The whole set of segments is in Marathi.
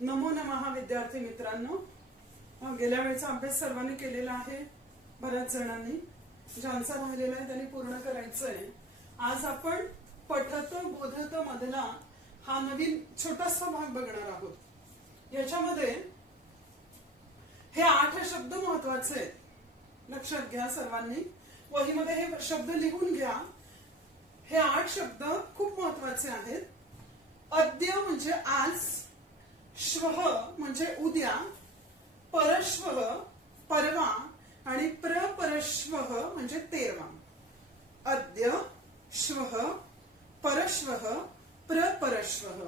नमो नमः विद्यार्थी मित्रांनो, गेल्या वेळेचा अभ्यास सर्वांनी केलेला आहे. बऱ्याच जणांनी ज्यांचा राहिलेला आहे त्यांनी पूर्ण करायचं आहे. आज आपण पठत बोधत मधला हा नवीन छोटासा भाग बघणार आहोत. याच्यामध्ये हे 8 शब्द महत्वाचे आहेत. लक्षात घ्या सर्वांनी, वहीमध्ये हे शब्द लिहून घ्या. हे 8 शब्द खूप महत्वाचे आहेत. अद्य म्हणजे आज, श्वः म्हणजे उद्या, परश्वः परवा आणि प्रपरश्वः म्हणजे तेरवा. अद्य, श्वः, परश्वः, प्रपरश्वः.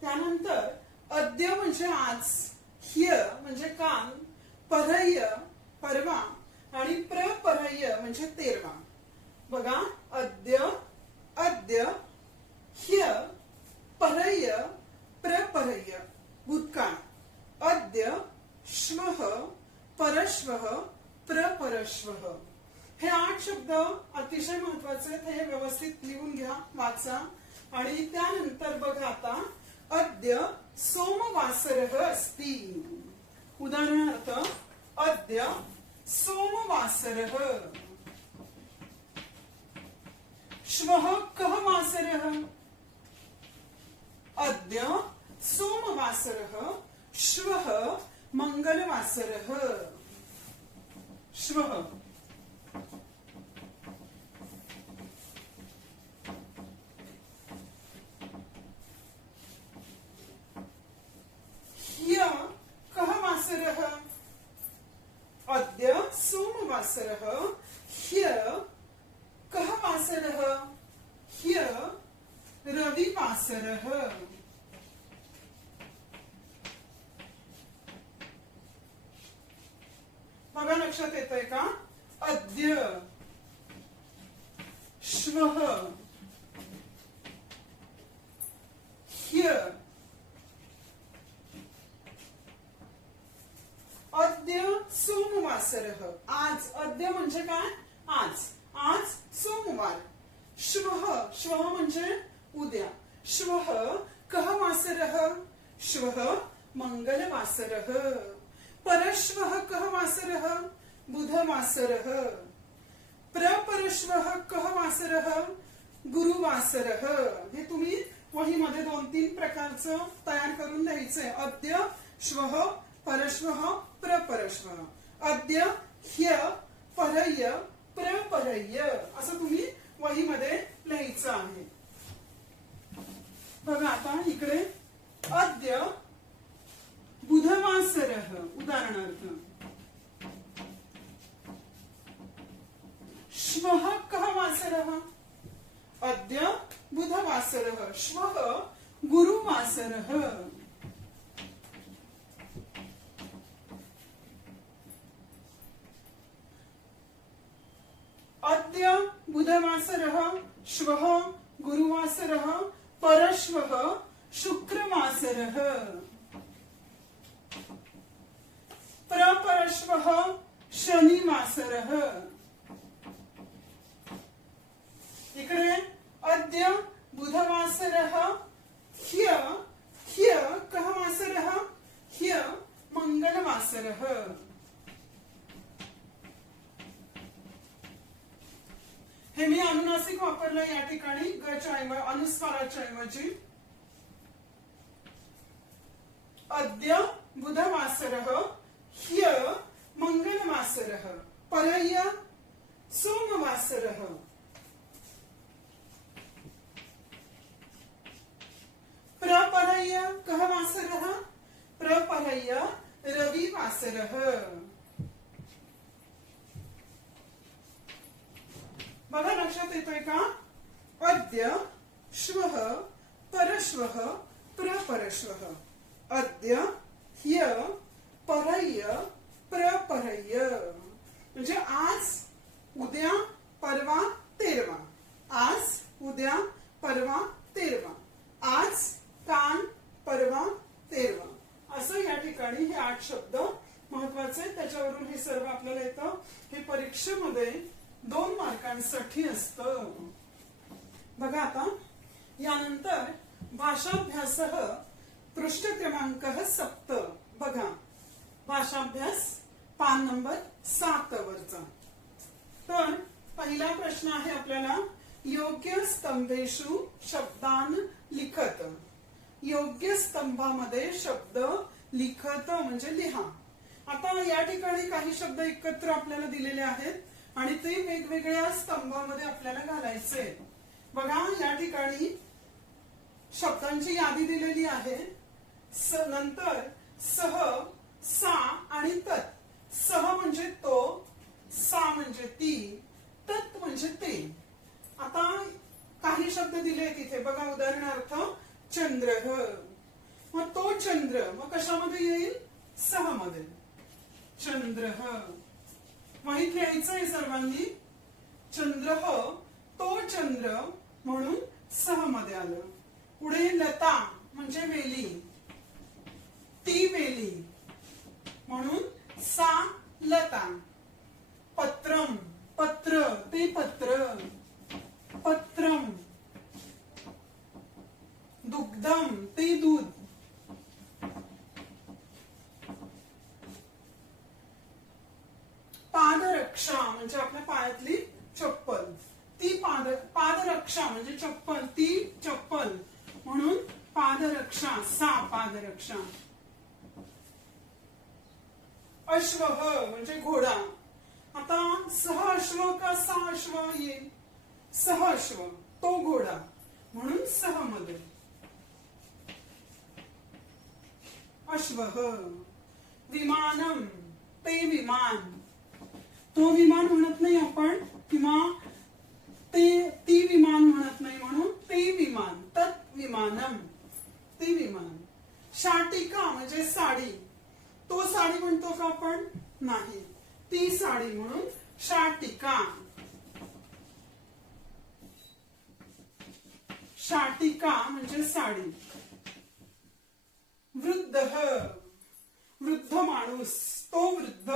त्यानंतर अद्य म्हणजे आज, ह्य म्हणजे काल, परह्य परवा आणि प्रपरह्य म्हणजे तेरवा. बघा, अद्य, अद्य, ह्य, परह्य, प्रपरह्य भूतकाळ. अद्य, श्वः, परश्वः, प्रपरश्वः. हे 8 शब्द अतिशय महत्वाचे आहेत. हे व्यवस्थित लिहून घ्या, वाचा. आणि त्यानंतर बघा आता, अद्य सोमवासरः अस्ति. उदाहरणार्थ, अद्य सोमवासरः. श्वः कः वासरः? अद्य सोमवासरः, श्वः मंगलवासरः. श्वः. ह्य कः वासरः? अद्य सोमवासरः, ह्य कः वासरः? ह्य रविवासरः. बघा, लक्षात येतंय का? अद्य, श्वः, ह्य. अद्य सोमवासरः. आज. अद्य म्हणजे काय? आज. आज सोमवार. श्वः. श्वः म्हणजे उद्या. श्वः कः वासरः? श्वः मंगलवासरः. परश्वः कः वासरः? बुधवासरः. प्रपरश्वः कः वासरः? गुरुवासरः. हे तुम्ही वहीमध्ये 2-3 प्रकारचं तयार करून लिहायचंय. अद्य, श्वः, परश्वः, प्रपरश्वः. अद्य, ह्य, परह्य, प्रपरह्य असं तुम्ही वहीमध्ये लिहायचं आहे. बघा आता इकडे, अद्य बुधवासरः. उदाहरणार्थ, श्वः कः वासरः? अद्य बुधवासरः, श्वः गुरुवासरः. अद्य बुधवासरः, श्वः गुरुवासरः, परश्वः शुक्रवासरः. प्रपरश्वः शनिवासरः. इकडे अद्य बुधवासरः, ह्य, ह्य कः वासरः? ह्य मंगलवासरः. हे मी अनुनासिक वापरलं या ठिकाणी, गच्या ऐवजी, अनुस्वाराच्या ऐवजी. अद्य बुधवासरः, ह्य मंगलवासरः, परह्य सोमवासरः. प्रपरह्य कः वासरः? प्रपरह्य रविवासरः. बघा, लक्षात येतोय का? अद्य, श्वः, परश्वः, प्रपरश्वः. अद्य, ह्य, परह्य, प्रपरह्य म्हणजे आज, उद्या, परवा, तेरवा. आज, उद्या, परवा, तेरवा. आज, काल, परवा, तेरवा. असं या ठिकाणी हे 8 शब्द महत्वाचे. त्याच्यावरून हे सर्व आपल्याला येतं. हे परीक्षेमध्ये 2 मार्कांसाठी असतं. बघा आता, यानंतर भाषाभ्यासः पृष्ठ क्रमांक 7 बघा, भाषाभ्यास पान नंबर 7 वरचा. तर पहिला प्रश्न आहे आपल्याला, योग्य स्तंभेषु शब्दान लिखत. योग्य स्तंभामध्ये शब्द लिखत म्हणजे लिहा. आता या ठिकाणी काही शब्द एकत्र आपल्याला दिलेले आहेत आणि ते वेगवेगळ्या स्तंभामध्ये आपल्याला घालायचे. बघा, या ठिकाणी शब्दांची यादी दिलेली आहे. नंतर सह, सा आणि तत्. सह म्हणजे तो, सा म्हणजे ती, तत् म्हणजे ते. आता काही शब्द दिले तिथे बघा, उदाहरणार्थ चंद्र. मग तो चंद्र मग कशामध्ये येईल? सह मध्ये. चंद्र माहित लिहायचंय सर्वांनी. चंद्र तो चंद्र म्हणून सह मध्ये आलं. पुढे लता म्हणजे वेली, ती वेली म्हणून सा लता. पत्रम, पत्र ते पत्र, पत्रम. दुग्धम ते दूध. पादरक्षा म्हणजे आपल्या पायातली चप्पल, ती पादरक्षा म्हणजे चप्पल, ती चप्पल म्हणून पादरक्षा, सा पादरक्षा. अश्व म्हणजे घोडा. आता सह अश्व का सा अश्व येईल? सह अश्व, तो घोडा म्हणून सह मध्ये. अश्व. विमानम ते विमान. तो विमान म्हणत नाही आपण किंवा ती विमान म्हणत नाही म्हणून ते विमान. तत् विमानम, ते विमान. शाटिका म्हणजे साडी. तो साडी म्हणतो का आपण? नाही. ती साडी म्हणून शाटिका. शाटिका म्हणजे साडी. वृद्ध, वृद्ध माणूस, तो वृद्ध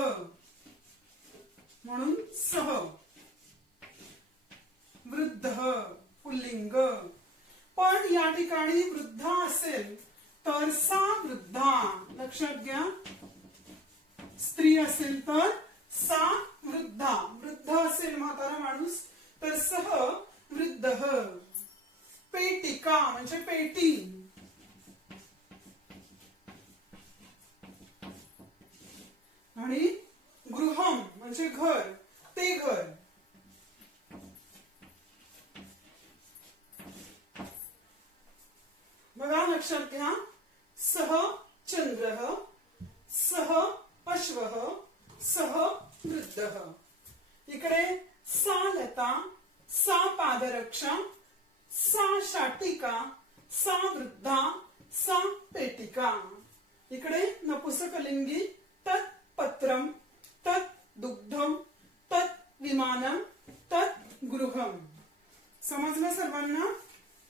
म्हणून सह. वृद्ध पुल्लिंग. पण या ठिकाणी वृद्ध असेल तर सा वृद्धा. लक्षात घ्या. स्त्री असेल तर सा वृद्धा. वृद्ध असेल म्हातारा माणूस तर सह वृद्ध. पेटिका म्हणजे पेटी. आणि गृहम म्हणजे घर, ते घर. बघा, लक्षात घ्या. सह चंद्र, सह अश्व, सह वृद्ध. इकडे सा लता, सा पादरक्षा, सा शाटिका, सा वृद्धा, सा पेटिका. इकडे नपुसकलिंगी तत् पत्रम, तत् दुग्धम, तत् विमानम, तत् गृहम. समजलं सर्वांना?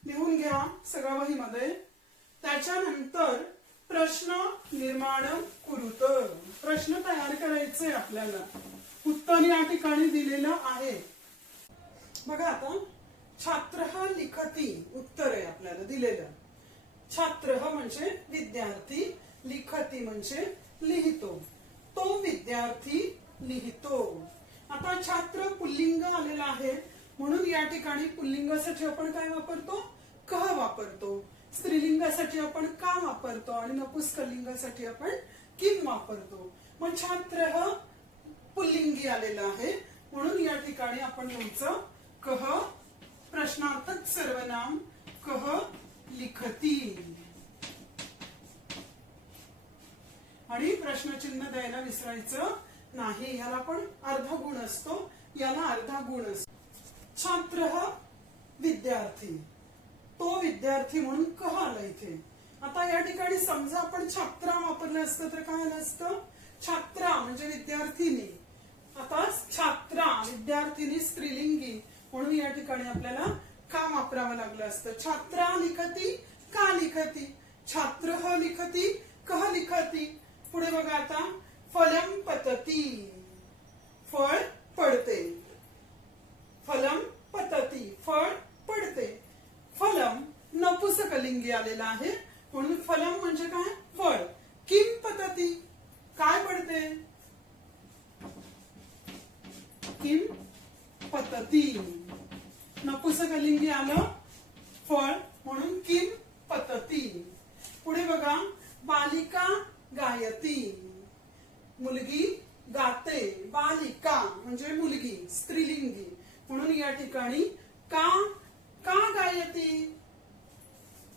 लिहून घ्या सगळ्या वहीमध्ये. त्याच्यानंतर प्रश्न निर्माण कुरुत. प्रश्न तयार करायचे आपल्याला. उत्तर या ठिकाणी दिलेलं आहे. बघा, आता छात्र लिखती उत्तर आहे आपल्याला दिलेलं. छात्र म्हणजे विद्यार्थी, लिखती म्हणजे लिहितो. तो विद्यार्थी लिहितो. आता छात्र पुल्लिंग आलेला आहे म्हणून या ठिकाणी पुल्लिंगासाठी आपण काय वापरतो? कह वापरतो. स्त्रीलिंगासाठी आपण का वापरतो आणि नपुंसकलिंगासाठी आपण किम वापरतो. मग छात्र पुल्लिंगी आलेला आहे म्हणून या ठिकाणी आपण लिहायचं कह प्रश्नार्थक सर्वनाम कह लिखती. आणि प्रश्नचिन्ह द्यायला विसरायचं नाही. याला पण अर्धा गुण असतो, याला अर्धा गुण असतो. छात्र विद्यार्थी, तो विद्यार्थी म्हणून कह आला इथे. आता या ठिकाणी समजा आपण छात्रा वापरलं असतं तर काय आलं असतं? छात्रा म्हणजे विद्यार्थिनी. आता छात्रा विद्यार्थिनी स्त्रीलिंगी म्हणून या ठिकाणी आपल्याला का वापरावं लागलं असतं. छात्रा लिखती, का लिखती. छात्र लिखती, कह लिखती. पुढे बघा आता फलम पतती, फळ पडते. फलम पतती, फळ पडते. फलम नपुंसकलिंगी आलेला आहे म्हणून फलम म्हणजे काय, फळ. किम पतती, काय पडते, किम पतती. नपुसकलिंगी आलं फळ म्हणून किम पतती. पुढे बघा, बालिका गायती, मुलगी गाते. बालिका म्हणजे मुलगी, स्त्रीलिंगी, म्हणून या ठिकाणी का गायती,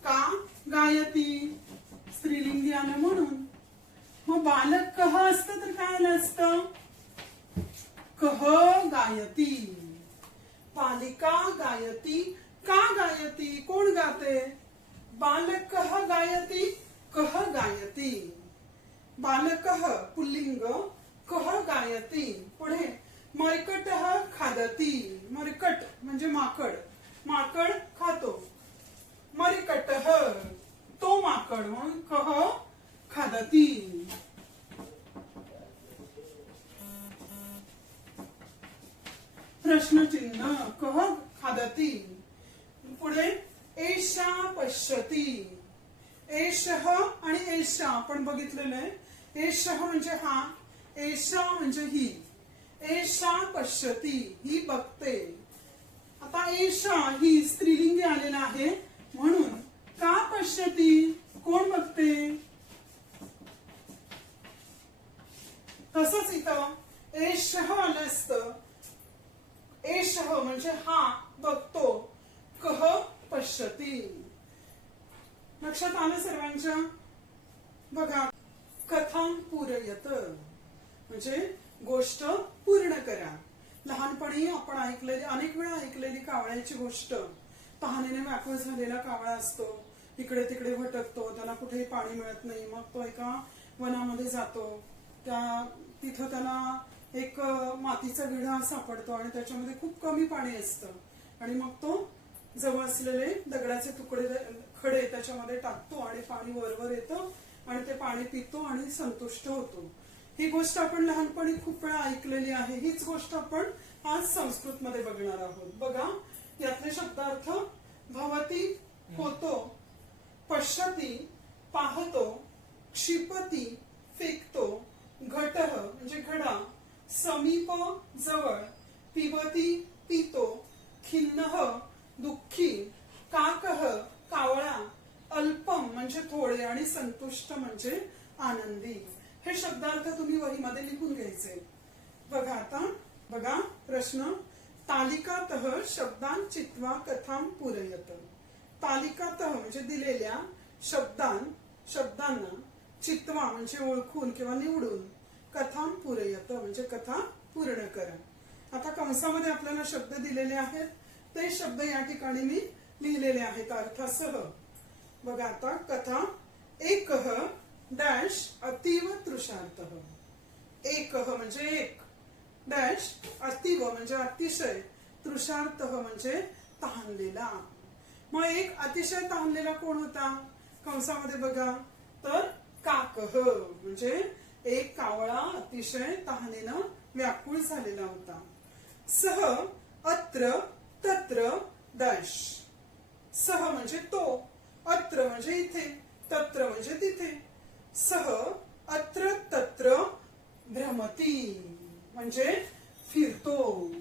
का गायती स्त्रीलिंगी आलं म्हणून. मग बालक कह असतं तर काय आलं असतं, कह गायती. बालिका गायती, का गायती, कोण गाते, बालक कह गायती, कह गायती. बालकः पुल्लिंग, कह गायती. पुढे मर्कटः खादती, मर्कट म्हणजे माकड, माकड खातो. मर्कटः तो माकड, म्हणून कह खादती. प्रश्नचिन्ह, कह खादती. पुढे एषा पश्यती, एषः आणि एषा आपण बघितलेलं आहे. एषः म्हणजे हा, एषा म्हणजे ही. एषा पश्यती, ही बघते. आता एषा ही स्त्रीलिंगी आलेला आहे म्हणून का पश्यती, कोण बघते. तसंच इथं एषः आलं असतं. एषः म्हणजे हा बघतो, कह पश्यती. लक्षात आलं सर्वांच्या. बघा, कथां पूरयत म्हणजे गोष्ट पूर्ण करा. लहानपणी आपण ऐकलेली, अनेक वेळा ऐकलेली कावळ्याची गोष्ट. तहानेने व्याकुळ झालेला कावळा असतो, इकडे तिकडे भटकतो, त्याला कुठेही पाणी मिळत नाही. मग तो एका वनामध्ये जातो. तिथं त्याला एक मातीचा विडा सापडतो आणि त्याच्यामध्ये खूप कमी पाणी असतं. आणि मग तो जवळ असलेले दगडाचे तुकडे, खडे त्याच्यामध्ये टाकतो आणि पाणी वरवर येतं आणि ते पाणी पितो आणि संतुष्ट होतो. ही गोष्ट आपण लहानपणी खूप वेळा ऐकलेली आहे. हीच गोष्ट आपण आज संस्कृत मध्ये बघणार आहोत. बघा, यातले शब्दार्थ, भवती होतो, पश्यती पाहतो, क्षिपती फेकतो, घटः म्हणजे घडा, समीप जवळ, पिबती पितो, खिन्नः दुःखी, काकः कावळा, अल्पम म्हणजे थोडे आणि संतुष्ट म्हणजे आनंदी. हे शब्दार्थ तुम्ही वहीमध्ये लिहून घ्यायचे. बघा आता, बघा प्रश्न, तालिकातः शब्दान चित्वा कथां पूरयत. तालिकातः म्हणजे दिलेल्या शब्दांना, चित्वा म्हणजे ओळखून किंवा निवडून, कथां पूरयत म्हणजे कथा पूर्ण करा. आता कंसामध्ये आपल्याला शब्द दिलेले आहेत, ते शब्द या ठिकाणी मी लिहिलेले आहेत अर्थासह. बघा आता, कथा एकः डॅश अतीव तृषार्तः. एकः म्हणजे एक, डॅश अतीव म्हणजे अतिशय, तृषार्तः म्हणजे तहानलेला. मग एक अतिशय तहानलेला कोण होता कंसामध्ये, बघा तर काकः म्हणजे एक कावळा अतिशय तहानेनं व्याकुळ झालेला होता. सह अत्र तत्र डॅश. सह म्हणजे तो, अत्र म्हणजे इथे, तत्र म्हणजे तिथे. सह अत्र तत्र भ्रमती म्हणजे फिरतो,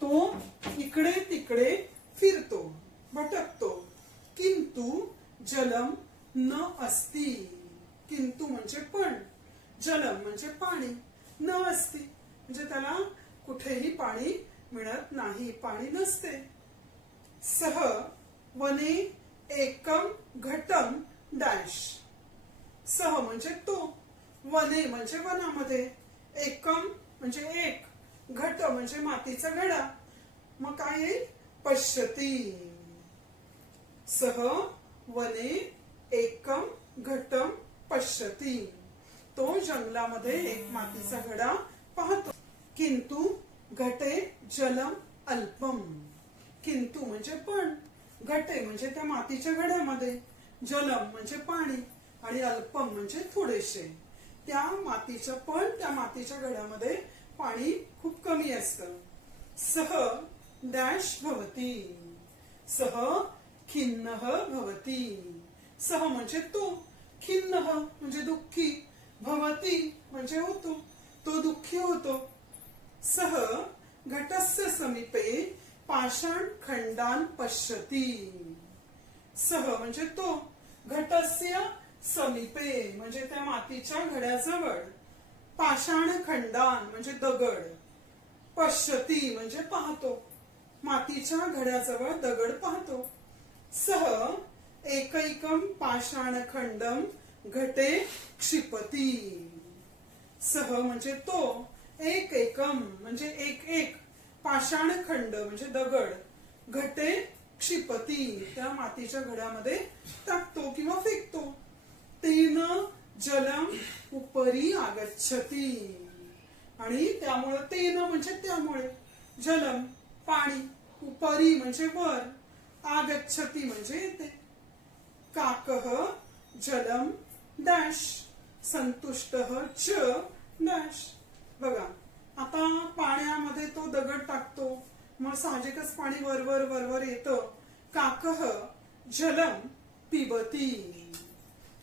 तो इकडे तिकडे फिरतो, भटकतो. किंतु जलम न अस्ति. किंतु म्हणजे पण, जलम म्हणजे पाणी, न अस्ति म्हणजे त्याला कुठेही पाणी मिळत नाही, पाणी नसते. सह वने एकम घटम डॅश. सह म्हणजे तो, वने म्हणजे वनामध्ये, एकम म्हणजे एक, घट म्हणजे मातीचा घडा. मग काय येईल, पश्यती. सह वने एकम घटम पश्यती. तो जंगलामध्ये एक मातीचा घडा पाहतो. किंतु घटे जलम अल्पम. किंतु म्हणजे पण, घटे म्हणजे त्या मातीच्या घड्यामध्ये, जलम म्हणजे पाणी आणि अल्पम म्हणजे थोडेसे. त्या मातीच्या घड्यामध्ये पाणी खूप कमी असतं. सह डॅश भवती. सह खिन्नः भवति. सः म्हणजे तो, खिन्नः म्हणजे दुःखी, भवति म्हणजे होतो, तो दुःखी होतो. सः घटस्य समीपे पाषाण खंडान पश्यति. सः म्हणजे तो, घटस्य समीपे म्हणजे त्या मातीच्या घड्याजवळ, पाषाण खंडान म्हणजे दगड, पश्यति म्हणजे पाहतो, मातीच्या घड्याजवळ दगड पाहतो. सः एकैकं पाषाणखंडं घटे क्षिपती. सः म्हणजे तो, एकैकं म्हणजे एक एक, पाषाणखंड म्हणजे दगड, घटे क्षिपती त्या मातीच्या घड्यामध्ये टाकतो किंवा फेकतो. तेन जलम उपरी आगच्छति. आणि त्यामुळे तेन म्हणजे त्यामुळे, जलम पाणी, उपरी म्हणजे वर, आगच्छति म्हणजे येते. काकः जलम डॅश संतुष्टः च डॅश. बघा आता पाण्यामध्ये तो दगड टाकतो, मग साहजिकच पाणी वरवर वरवर येतं. काकः जलम पिबती.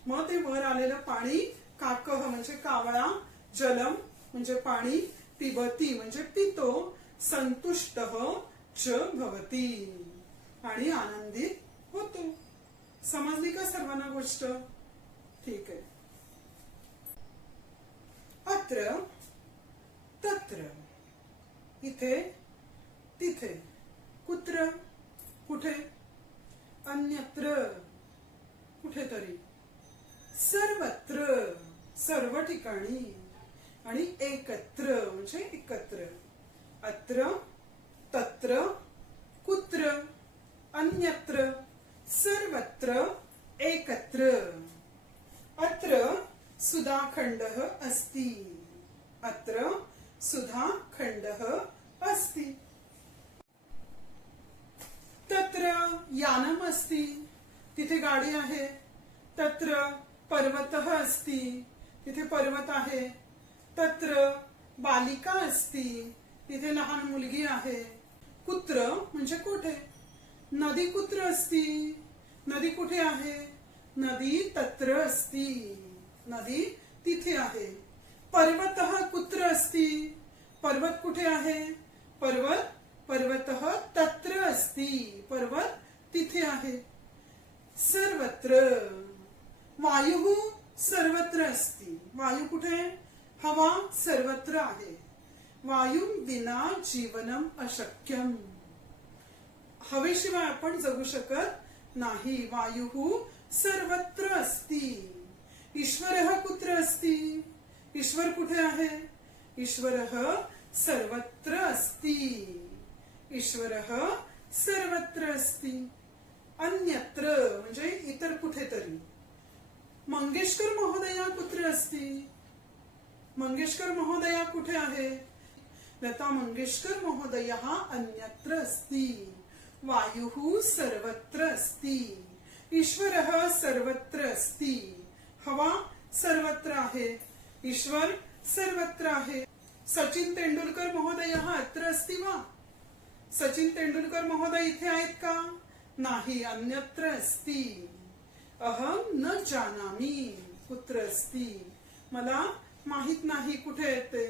मग ते वर आलेलं पाणी, काकः म्हणजे कावळा, जलम म्हणजे पाणी, पिबती म्हणजे पितो, संतुष्टः च भवति आणि आनंदित होतो. समजली का सर्वांना गोष्ट? ठीक आहे. अत्र तत्र, इथे तिथे, कुत्र कुठे, अन्यत्र कुठेतरी, सर्वत्र सर्व ठिकाणी, आणि एकत्र म्हणजे एकत्र. अत्र तत्र कुत्र अन्यत्र सर्वत्र एकत्र. अत्र सुधाखंडः अस्ति. अत्र सुधाखंडः अस्ति. तत्र यानम् अस्ति. तिथे गाडी आहे. तत्र पर्वतः अस्ति. तिथे पर्वत आहे. तत्र बालिका अस्ति. तिथे लहान मुलगी आहे. कुत्र म्हणजे कुठे. नदी कुत्र अस्ति. नदी कुठे आहे. नदी तत्र अस्ति. नदी तिथे आहे. पर्वतः कुत्र अस्ति. पर्वत कुठे आहे. पर्वतः तत्र अस्ति. पर्वत तिथे आहे. सर्वत्र, वायुः सर्वत्र अस्ति. वायू कुठे. हवा सर्वत्र आहे. वायू विना जीवनम अशक्यम. हवेशिवाय आपण जगू शकत नाही. वायुः सर्वत्र अस्ति. ईश्वरः कुत्र अस्ति. ईश्वर कुठे आहे. ईश्वरः सर्वत्र अस्ति. ईश्वरः सर्वत्र अस्ति. अन्यत्र म्हणजे इतर कुठेतरी. मंगेशकर महोदया कुत्र अस्ति. मंगेशकर महोदया कुठे आहे. लता मंगेशकर महोदयः अन्यत्र अस्ति. वायुः सर्वत्र अस्ति. ईश्वरः सर्वत्र अस्ति. हवा सर्वत्र आहे. ईश्वर सर्वत्र आहे. सचिन तेंडुलकर महोदयः अत्र अस्ति वा. सचिन तेंडुलकर महोदय इथे आहेत का. नाही, अन्यत्र अस्ति. अहम न जानामि कुत्र अस्ति. मला माहित नाही कुठे येते,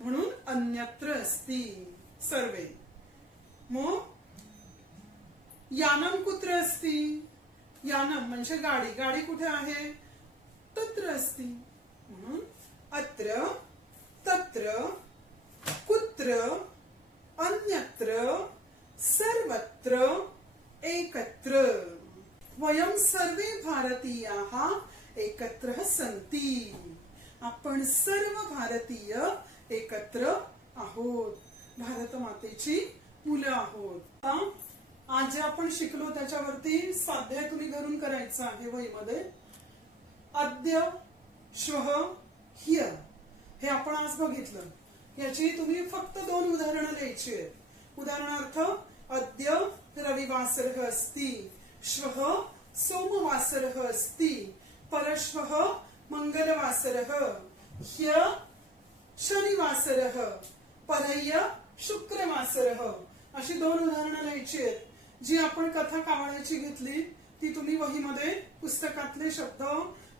म्हणून अन्यत्र अस्ति. सर्वे. मग यानम कुत्र अस्ति. यानम म्हणजे गाडी. गाडी कुठे आहे. तत्र अस्ति. म्हणून अत्र तत्र कुत्र अन्यत्र सर्वत्र एकत्र. वयं सर्वे भारतीयाः एकत्र सन्ति. आपण सर्व भारतीय एकत्र आहोत. भारत मातेची मुलं आहोत. आज जे आपण शिकलो त्याच्यावरती स्वाध्याय तुम्ही घरून करायचं आहे वहीमध्ये. अद्य, श्वः, ह्य हे आपण आज बघितलं. याची तुम्ही फक्त 2 उदाहरणं द्यायची आहेत. उदाहरणार्थ अद्य रविवासरः अस्ति. श्वः सोमवासरः अस्ति. परश्वः मंगलवासरः. ह्य शनिवासरः. परह्य शुक्रवासरः. अशी 2 उदाहरणं द्यायची आहेत. जी आपण कथा कावळ्याची घेतली ती तुम्ही वहीमध्ये पुस्तकातले शब्द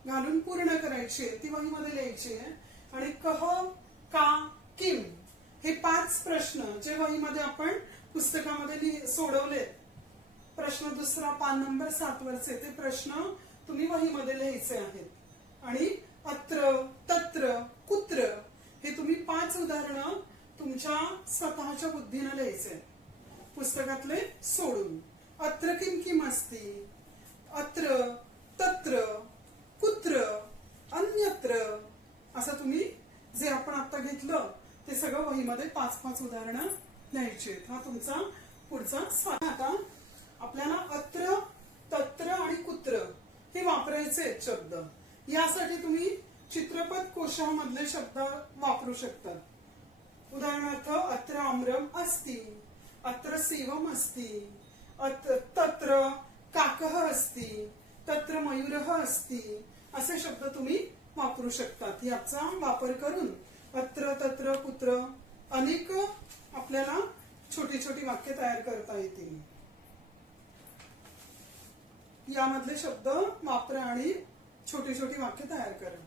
घालून पूर्ण करायची आहे, ती वहीमध्ये लिहायची आहे. आणि कह, का, किम हे 5 प्रश्न जे वहीमध्ये आपण पुस्तकामध्ये सोडवले. प्रश्न दुसरा पान नंबर 7 वरचे ते प्रश्न तुम्ही वहीमध्ये लिहायचे आहेत. आणि अत्र, तत्र, कुत्र हे तुम्ही 5 उदाहरणं तुमच्या स्वतःच्या बुद्धीने लिहायचे पुस्तकातले सोडून. अत्र किम किम अस्ति, अत्र, तत्र, कुत्र, अन्यत्र असं तुम्ही जे आपण आता घेतलं ते सगळं वहीमध्ये 5-5 उदाहरणं लिहायची. हा तुमचा पुढचा स्वाध्याय. आता आपल्याला अत्र, तत्र आणि कुत्र हे वापरायचे शब्द. यासाठी तुम्ही चित्रपट कोशामधले शब्द वापरू शकतात. उदाहरणार्थ अत्र आम्रम अस्ति, अत्र सेवम अस्ति, तत्र काकः अस्ति, तत्र मयूरः अस्ति असे शब्द तुम्ही वापरू शकतात. याचा वापर करून अत्र, तत्र, कुत्र अनेक आपल्याला छोटी छोटी वाक्य तयार करता येतील. यामधले शब्द वापरा आणि छोटी छोटी वाक्य तयार करा.